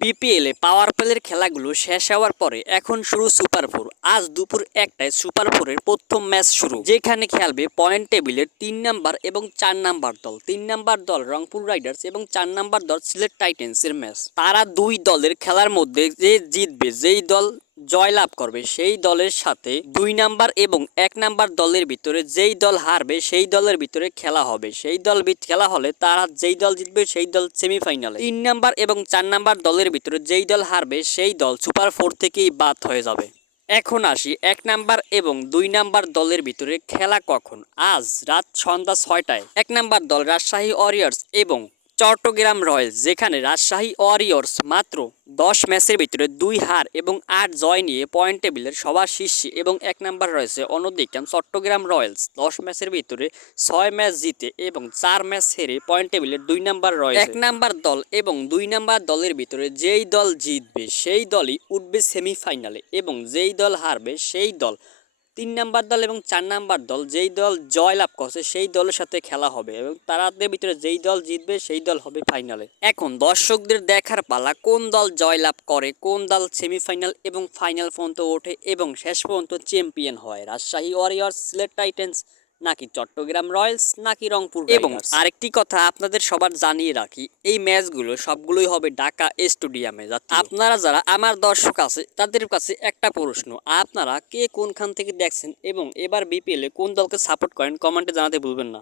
BPL এ পাওয়ার প্লের খেলাগুলো শেষ হওয়ার পরে এখন শুরু সুপার ফোর। আজ দুপুর 1টায় সুপার ফোরের প্রথম ম্যাচ শুরু, যেখানে খেলবে পয়েন্ট টেবিলের 3 নাম্বার এবং 4 নাম্বার দল। 3 নাম্বার দল রংপুর রাইডার্স এবং 4 নাম্বার দল সিলেট টাইটেন্স এর ম্যাচ। তারা দুই দলের খেলার মধ্যে যে জিতবে, যেই দল জয়লাভ করবে, সেই দলের সাথে 2 নাম্বার এবং 1 নাম্বার দলের ভিতরে যেই দল হারবে সেই দলের ভিতরে খেলা হবে। সেই দল খেলা হলে তারা যেই দল জিতবে সেই দল সেমিফাইনালে। 3 নাম্বার এবং 4 নাম্বার দলের ভিতরে যেই দল হারবে সেই দল সুপার ফোর থেকেই বাদ হয়ে যাবে। এখন আসি 1 নাম্বার এবং 2 নাম্বার দলের ভিতরে খেলা কখন। আজ রাত সন্ধ্যা 6টায় 1 নাম্বার দল রাজশাহী ওয়ারিয়র্স এবং চট্টগ্রাম রয়্যালস, যেখানে রাজশাহী ওয়ারিয়র্স মাত্র 10 ম্যাচের ভিতরে 2 হার এবং 8 জয় নিয়ে পয়েন্ট টেবিলের সবার শীর্ষে এবং 1 নাম্বার রয়েছে। অন্যদিকে চট্টগ্রাম রয়্যালস 10 ম্যাচের ভিতরে 6 ম্যাচ জিতে এবং 4 ম্যাচ হেরে পয়েন্ট টেবিলের 2 নাম্বার রয়েছে। 1 নাম্বার দল এবং 2 নাম্বার দলের ভিতরে যেই দল জিতবে সেই দলই উঠবে সেমিফাইনালে এবং যেই দল হারবে সেই দল 3 নাম্বার দল এবং 4 নাম্বার দল যেই দল জয়লাভ করছে সেই দলের সাথে খেলা হবে এবং তাদের ভিতরে যেই দল জিতবে সেই দল হবে ফাইনালে। এখন দর্শকদের দেখার পালা, কোন দল জয়লাভ করে, কোন দল সেমিফাইনাল এবং ফাইনাল পর্যন্ত ওঠে এবং শেষ পর্যন্ত চ্যাম্পিয়ন হয়। রাজশাহী ওয়ারিয়র্স, সিলেট টাইটেন্স, নাকি চট্টগ্রাম রয়্যালস, নাকি রংপুর রাইডার্স। এবং আরেকটি কথা আপনাদের সবার জানিয়ে রাখি, এই ম্যাচগুলো সবগুলোই হবে ঢাকা স্টেডিয়ামে। আপনারা যারা আমার দর্শক আছে তাদের কাছে একটা প্রশ্ন, আপনারা কে কোনখান থেকে দেখছেন এবং এবার বিপিএল এ কোন দলকে সাপোর্ট করেন কমেন্টে জানাতে ভুলবেন না।